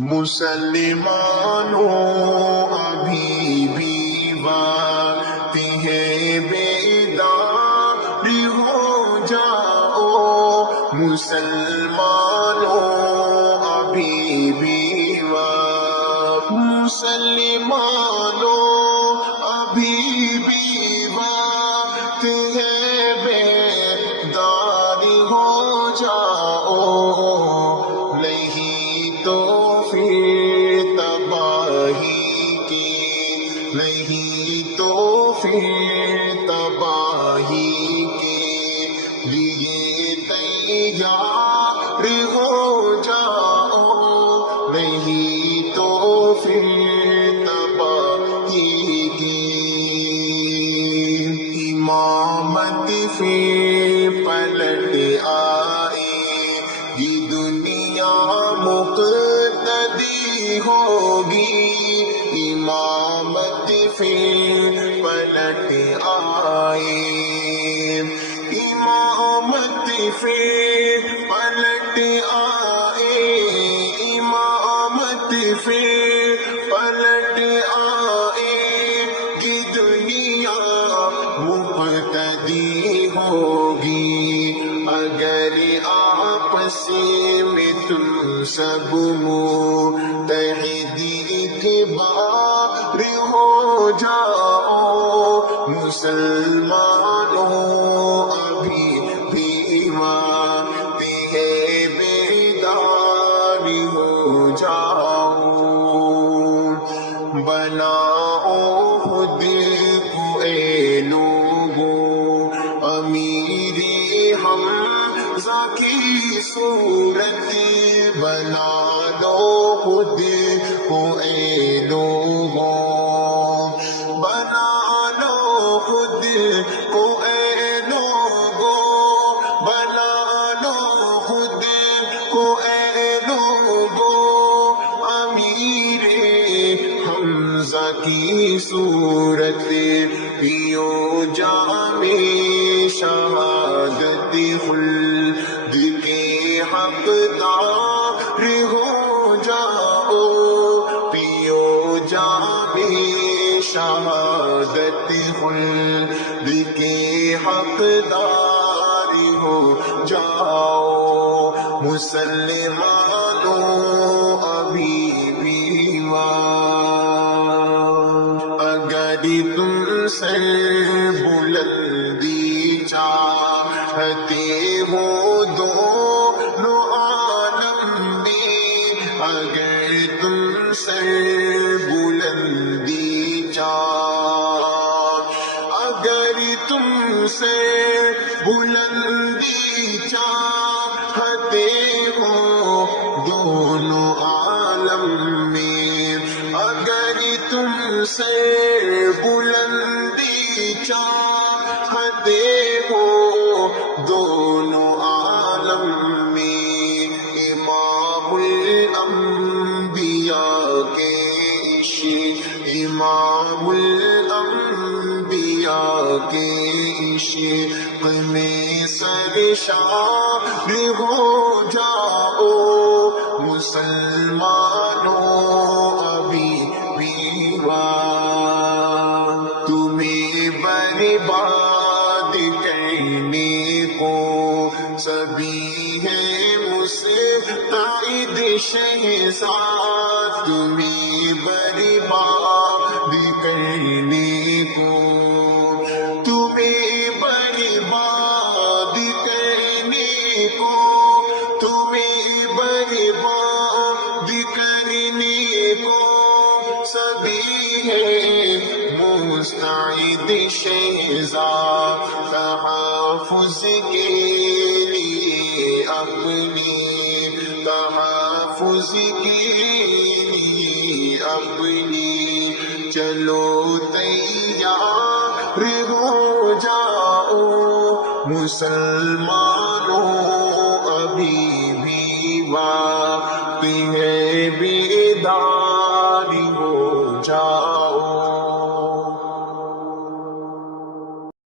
مسلمانوں ابھی بھی وقت ہے بیدار ہو جاؤ، مسلمانوں ابھی بھی وقت، مسلمانوں ابھی بھی وقت ہے بیدار ہو جاؤ، نہیں تو پھر تباہی کی، نہیں تو پھر تباہی کے لیے تیار ہو جاؤ، نہیں تو پھر تباہی کی امامت پھر پلٹ آئے، یہ دنیا مقتدی ہوگی، امامت پھر پلٹ آئے، امامت پھر پلٹ آئے، امامت پھر پلٹ آئے، کہ دنیا مقتدی ہوگی، اگر آپس میں تم سب متحد ایک بار ہو جاؤ، مسلمانوں ابھی بھی وقت ہے بیدار ہو جاؤ، بناؤ خود کو اے لوگوں امیری حمزہ کی صورت، بنا لو خود کو اے لوگوں، بنا لو خود کو اے لوگوں، بنا لو خود کو اے لوگوں امیر حمزہ کی صورت، پیو جام شہادت خلد کے حقدار ہو جاؤ، پیو جام شہادت خلد کے حقدار ہو جاؤ، مسلمانوں ابھی بھی اگر تم سر بلندی چاہتے ہو دونوں عالم میں، اگر تم سر بلندی اگر تم سر بلندی چاہتے ہو دونوں عالم میں، اگر تم سے بلندی چاہتے ہو دونوں عالم میں، امام الانبیاء کے عشق، امام الانبیاء کے عشق میں سرشار ہو جاؤ، مسلمانوں ابھی بھی تمہیں برباد کرنے کو سبھی ہے مستعد شہزاد، تمہیں برباد کرنے کو، تمہیں برباد کرنے کو، تمہیں برباد کرنے کو سبھی ہے مستعد شہزاد، تحفظ کے لیے اپنی، تحفظ کے لیے اپنی، چلو تیار ہو جاؤ، مسلمانوں ابھی بھی وقت ہے